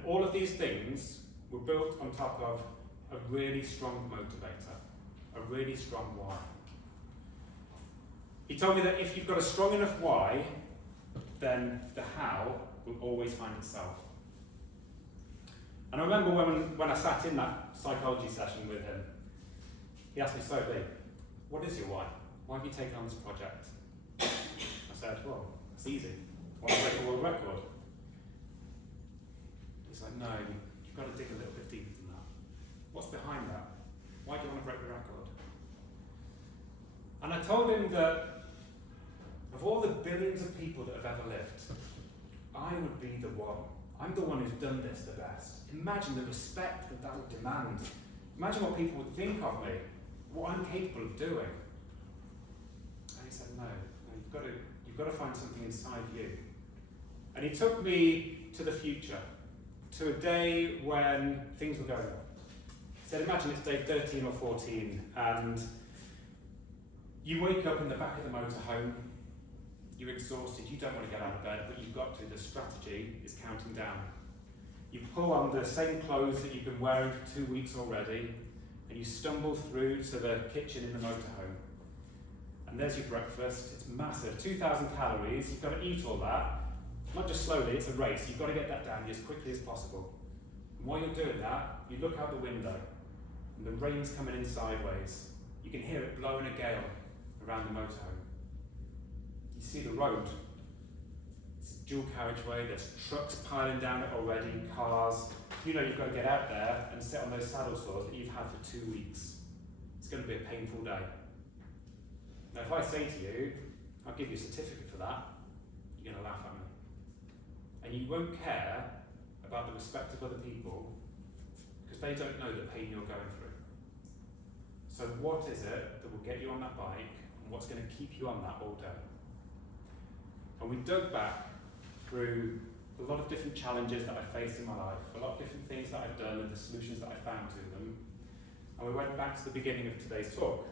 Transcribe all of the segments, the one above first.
And all of these things were built on top of a really strong motivator, a really strong why. He told me that if you've got a strong enough why, then the how will always find itself. And I remember when I sat in that psychology session with him, he asked me, "So Leigh, what is your why? Why have you taken on this project?" I said, "Well, it's easy. I want to break a world record." He's like, "No, you've got to dig a little bit deeper than that. What's behind that? Why do you want to break the record?" And I told him that of all the billions of people that have ever lived, I would be the one. I'm the one who's done this the best. Imagine the respect that that would demand. Imagine what people would think of me, what I'm capable of doing. And he said, no, you've got to find something inside you. And he took me to the future, to a day when things were going on. He said, imagine it's day 13 or 14, and you wake up in the back of the motorhome. You're exhausted, you don't want to get out of bed, but you've got to. The strategy is counting down. You pull on the same clothes that you've been wearing for 2 weeks already, and you stumble through to the kitchen in the motorhome. And there's your breakfast. It's massive, 2,000 calories. You've got to eat all that. Not just slowly, it's a race. You've got to get that down as quickly as possible. And while you're doing that, you look out the window, and the rain's coming in sideways. You can hear it blowing a gale around the motorhome. You see the road. It's a dual carriageway, there's trucks piling down it already, cars. You know you've got to get out there and sit on those saddle sores that you've had for 2 weeks. It's going to be a painful day. Now if I say to you, I'll give you a certificate for that, you're going to laugh at me. And you won't care about the respect of other people because they don't know the pain you're going through. So what is it that will get you on that bike and what's going to keep you on that all day? And we dug back through a lot of different challenges that I faced in my life, a lot of different things that I've done and the solutions that I found to them. And we went back to the beginning of today's talk,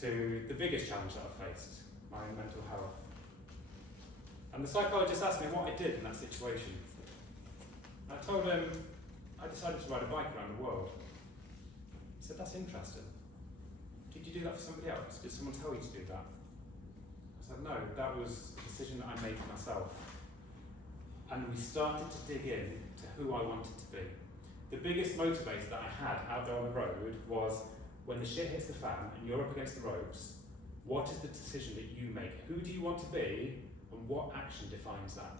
to the biggest challenge that I faced, my mental health. And the psychologist asked me what I did in that situation. And I told him I decided to ride a bike around the world. He said, that's interesting. Did you do that for somebody else? Did someone tell you to do that? I said, no, that was a decision that I made for myself. And we started to dig in to who I wanted to be. The biggest motivator that I had out there on the road was when the shit hits the fan and you're up against the ropes, what is the decision that you make? Who do you want to be and what action defines that?